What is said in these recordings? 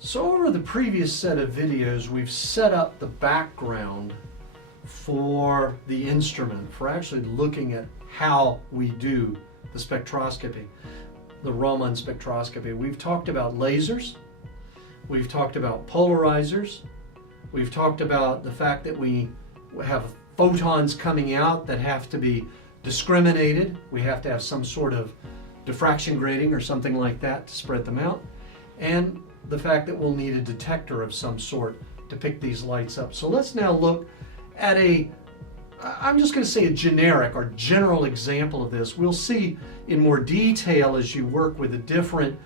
So over the previous set of videos, we've set up the background for the instrument, for actually looking at how we do the spectroscopy, the Raman spectroscopy. We've talked about lasers, we've talked about polarizers, we've talked about the fact that we have photons coming out that have to be discriminated. We have to have some sort of diffraction grating or something like that to spread them out. And the fact that we'll need a detector of some sort to pick these lights up. So let's now look at I'm just going to say a generic or general example of this. We'll see in more detail as you work with the different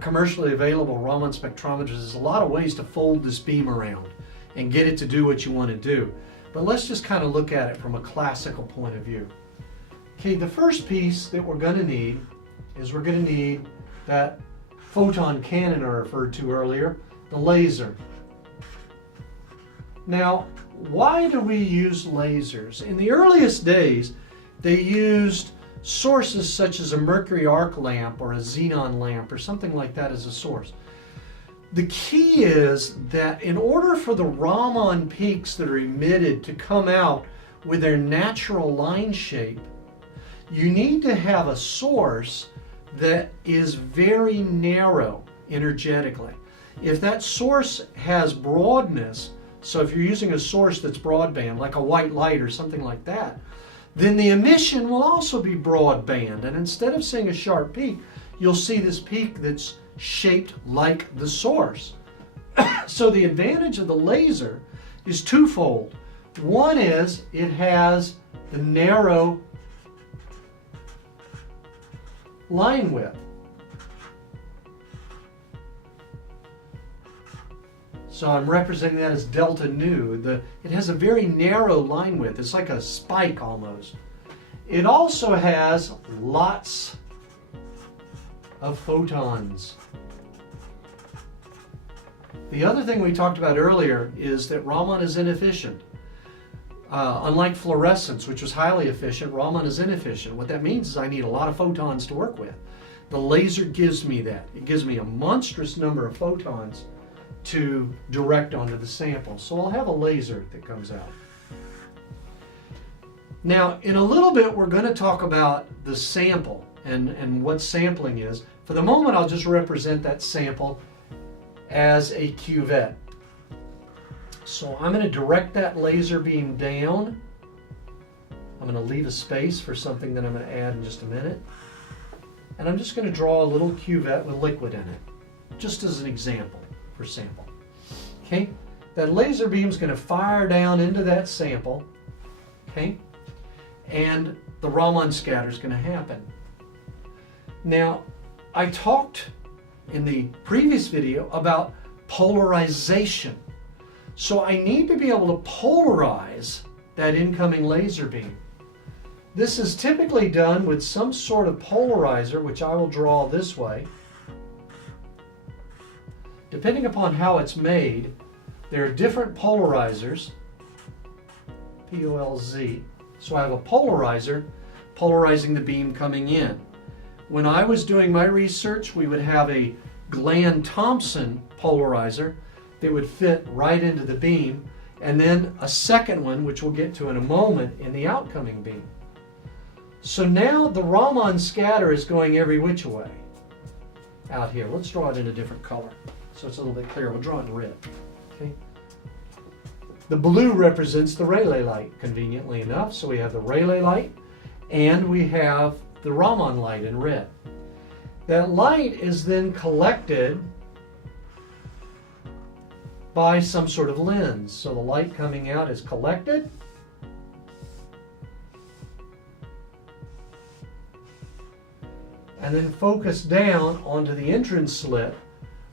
commercially available Raman spectrometers. There's a lot of ways to fold this beam around and get it to do what you want to do. But let's just kind of look at it from a classical point of view. Okay, the first piece that we're going to need is we're going to need that photon cannon I referred to earlier, the laser. Now, why do we use lasers? In the earliest days, they used sources such as a mercury arc lamp or a xenon lamp or something like that as a source. The key is that in order for the Raman peaks that are emitted to come out with their natural line shape, you need to have a source that is very narrow energetically. If that source has broadness, so if you're using a source that's broadband, like a white light or something like that, then the emission will also be broadband. And instead of seeing a sharp peak, you'll see this peak that's shaped like the source. So the advantage of the laser is twofold. One is it has the narrow line width. So I'm representing that as delta nu. It has a very narrow line width. It's like a spike almost. It also has lots of photons. The other thing we talked about earlier is that Raman is inefficient. Unlike fluorescence, which was highly efficient, Raman is inefficient. What that means is I need a lot of photons to work with. The laser gives me that. It gives me a monstrous number of photons to direct onto the sample. So I'll have a laser that comes out. Now, in a little bit, we're going to talk about the sample and what sampling is. For the moment, I'll just represent that sample as a cuvette. So I'm going to direct that laser beam down. I'm going to leave a space for something that I'm going to add in just a minute. And I'm just going to draw a little cuvette with liquid in it, just as an example for sample. Okay, that laser beam is going to fire down into that sample, okay, and the Raman scatter is going to happen. Now, I talked in the previous video about polarization. So I need to be able to polarize that incoming laser beam. This is typically done with some sort of polarizer, which I will draw this way. Depending upon how it's made, there are different polarizers, P-O-L-Z. So I have a polarizer polarizing the beam coming in. When I was doing my research, we would have a Glan-Thompson polarizer that would fit right into the beam, and then a second one, which we'll get to in a moment, in the outcoming beam. So now the Raman scatter is going every which way out here. Let's draw it in a different color so it's a little bit clearer. We'll draw it in red. Okay. The blue represents the Rayleigh light, conveniently enough. So we have the Rayleigh light and we have the Raman light in red. That light is then collected by some sort of lens. So the light coming out is collected. And then focused down onto the entrance slit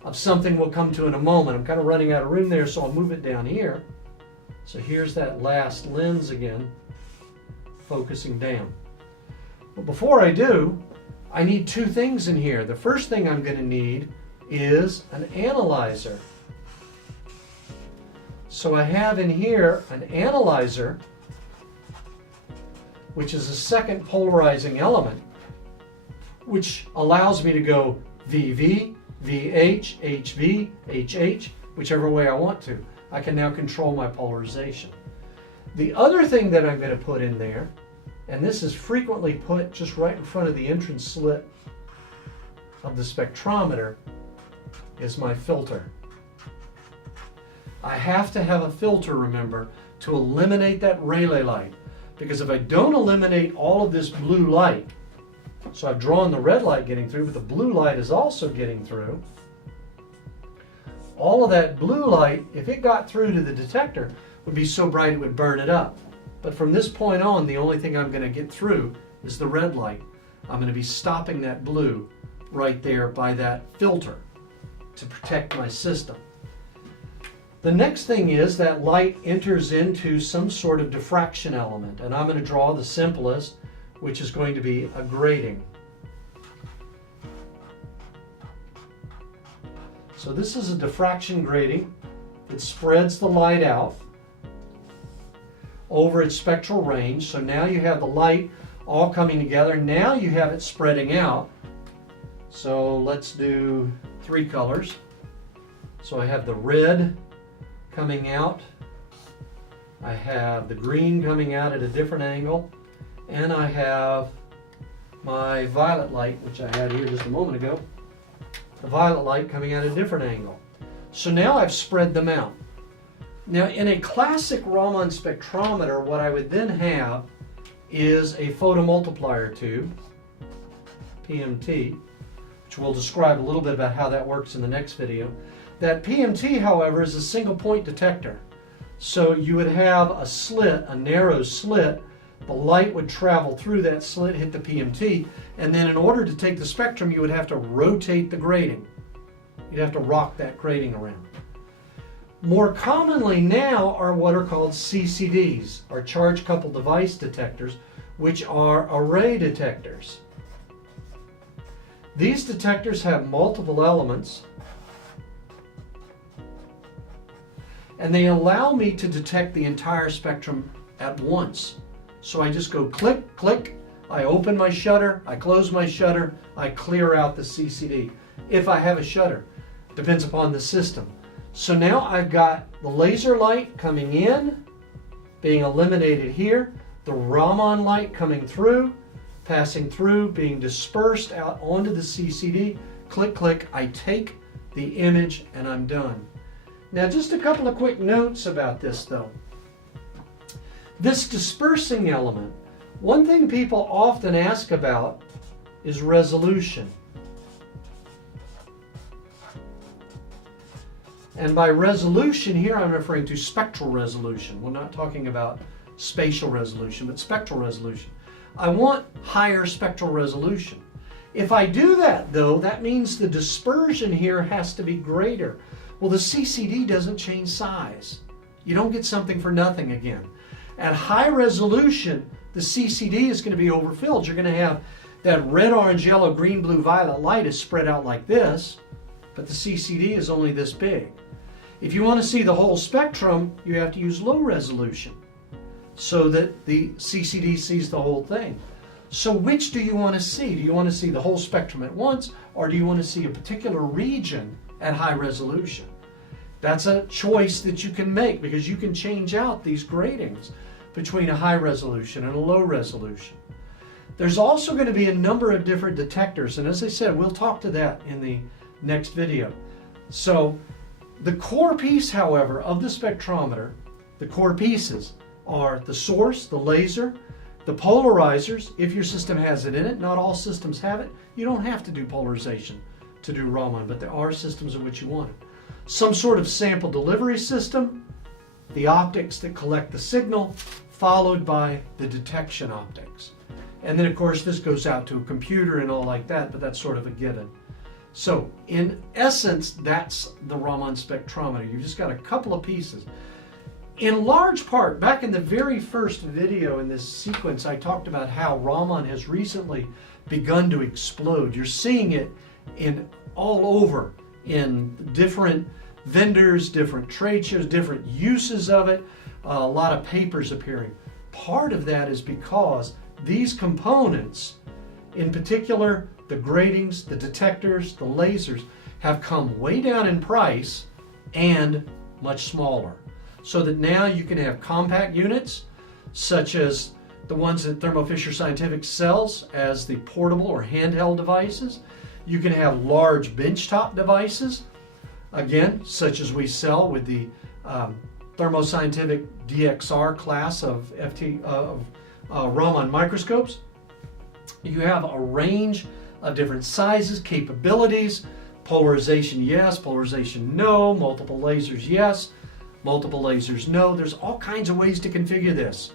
of something we'll come to in a moment. I'm kind of running out of room there, so I'll move it down here. So here's that last lens again, focusing down. But before I do, I need two things in here. The first thing I'm going to need is an analyzer. So I have in here an analyzer, which is a second polarizing element, which allows me to go VV, VH, HV, HH, whichever way I want to. I can now control my polarization. The other thing that I'm going to put in there, and this is frequently put just right in front of the entrance slit of the spectrometer, is my filter. I have to have a filter, remember, to eliminate that Rayleigh light. Because if I don't eliminate all of this blue light, so I've drawn the red light getting through, but the blue light is also getting through, all of that blue light, if it got through to the detector, would be so bright it would burn it up. But from this point on, the only thing I'm going to get through is the red light. I'm going to be stopping that blue right there by that filter to protect my system. The next thing is that light enters into some sort of diffraction element, and I'm going to draw the simplest, which is going to be a grating. So this is a diffraction grating. It spreads the light out over its spectral range. So now you have the light all coming together. Now you have it spreading out. So let's do 3 colors. So I have the red coming out. I have the green coming out at a different angle. And I have my violet light, which I had here just a moment ago. The violet light coming at a different angle. So now I've spread them out. Now in a classic Raman spectrometer, what I would then have is a photomultiplier tube, PMT, which we'll describe a little bit about how that works in the next video. That PMT, however, is a single point detector. So you would have a slit, a narrow slit. The light would travel through that slit, hit the PMT, and then in order to take the spectrum, you would have to rotate the grating. You'd have to rock that grating around. More commonly now are what are called CCDs, or charge coupled device detectors, which are array detectors. These detectors have multiple elements, and they allow me to detect the entire spectrum at once. So I just go click, click, I open my shutter, I close my shutter, I clear out the CCD. If I have a shutter, depends upon the system. So now I've got the laser light coming in, being eliminated here, the Raman light coming through, passing through, being dispersed out onto the CCD, click, click, I take the image and I'm done. Now just a couple of quick notes about this though. This dispersing element, one thing people often ask about is resolution. And by resolution here I'm referring to spectral resolution. We're not talking about spatial resolution, but spectral resolution. I want higher spectral resolution. If I do that though, that means the dispersion here has to be greater. Well, the CCD doesn't change size. You don't get something for nothing again. At high resolution, the CCD is going to be overfilled. You're going to have that red, orange, yellow, green, blue, violet light is spread out like this, but the CCD is only this big. If you want to see the whole spectrum, you have to use low resolution so that the CCD sees the whole thing. So which do you want to see? Do you want to see the whole spectrum at once, or do you want to see a particular region at high resolution? That's a choice that you can make because you can change out these gratings between a high resolution and a low resolution. There's also going to be a number of different detectors, and as I said, we'll talk to that in the next video. So the core piece, however, of the spectrometer, the core pieces are the source, the laser, the polarizers, if your system has it in it. Not all systems have it. You don't have to do polarization to do Raman, but there are systems in which you want it. Some sort of sample delivery system, the optics that collect the signal, followed by the detection optics. And then of course this goes out to a computer and all like that, but that's sort of a given. So in essence, that's the Raman spectrometer. You've just got a couple of pieces. In large part, back in the very first video in this sequence, I talked about how Raman has recently begun to explode. You're seeing it in all over, in different vendors, different trade shows, different uses of it, a lot of papers appearing. Part of that is because these components, in particular the gratings, the detectors, the lasers, have come way down in price and much smaller. So that now you can have compact units, such as the ones that Thermo Fisher Scientific sells as the portable or handheld devices. You can have large benchtop devices, again, such as we sell with the Thermo Scientific DXR class of RAMAN microscopes. You have a range of different sizes, capabilities, polarization yes, polarization no, multiple lasers yes, multiple lasers no. There's all kinds of ways to configure this.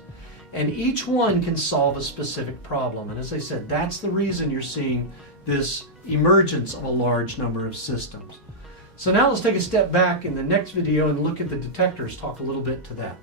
And each one can solve a specific problem. And as I said, that's the reason you're seeing this emergence of a large number of systems. So now let's take a step back in the next video and look at the detectors, talk a little bit to that.